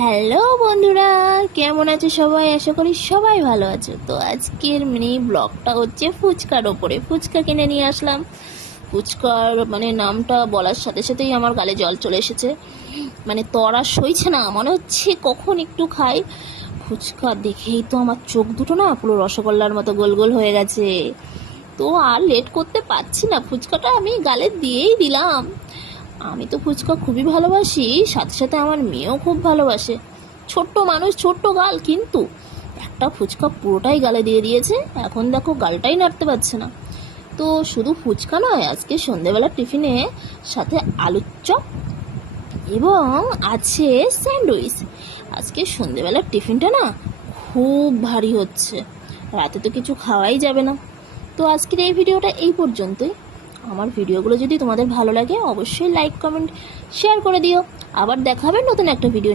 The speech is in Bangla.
হ্যালো বন্ধুরা, কেমন আছো সবাই? আশা করি সবাই ভালো আছো। তো আজকের মিনি ব্লগটা হচ্ছে ফুচকার ওপরে। ফুচকা কিনে নিয়ে আসলাম। ফুচকার নামটা বলার সাথে সাথেই আমার গালে জল চলে এসেছে। তরা সইছে না, মনে হচ্ছে কখন একটু খাই। ফুচকা দেখেই তো আমার চোখ দুটো না পুরো রসগোল্লার মতো গোল গোল হয়ে গেছে। তো আর লেট করতে পারছি না, ফুচকাটা আমি গালে দিয়েই দিলাম। আমি তো ফুচকা খুবই ভালোবাসি, সাথে সাথে আমার মেয়েও খুব ভালোবাসে। ছোট্ট মানুষ, ছোট্ট গাল, কিন্তু একটা ফুচকা পুরোটাই গালে দিয়ে দিয়েছে। এখন দেখো গালটাই নাড়তে পারছে না। তো শুধু ফুচকা নয়, আজকে সন্ধেবেলা টিফিনে সাথে আলুর চপ এবং আছে স্যান্ডউইচ। আজকে সন্ধেবেলার টিফিনটা না খুব ভারী হচ্ছে, রাতে তো কিছু খাওয়াই যাবে না। তো আজকের এই ভিডিওটা এই পর্যন্তই। আমার ভিডিওগুলো যদি তোমাদের ভালো লাগে অবশ্যই লাইক, কমেন্ট, শেয়ার করে দিও। আবার দেখা হবে নতুন একটা ভিডিও।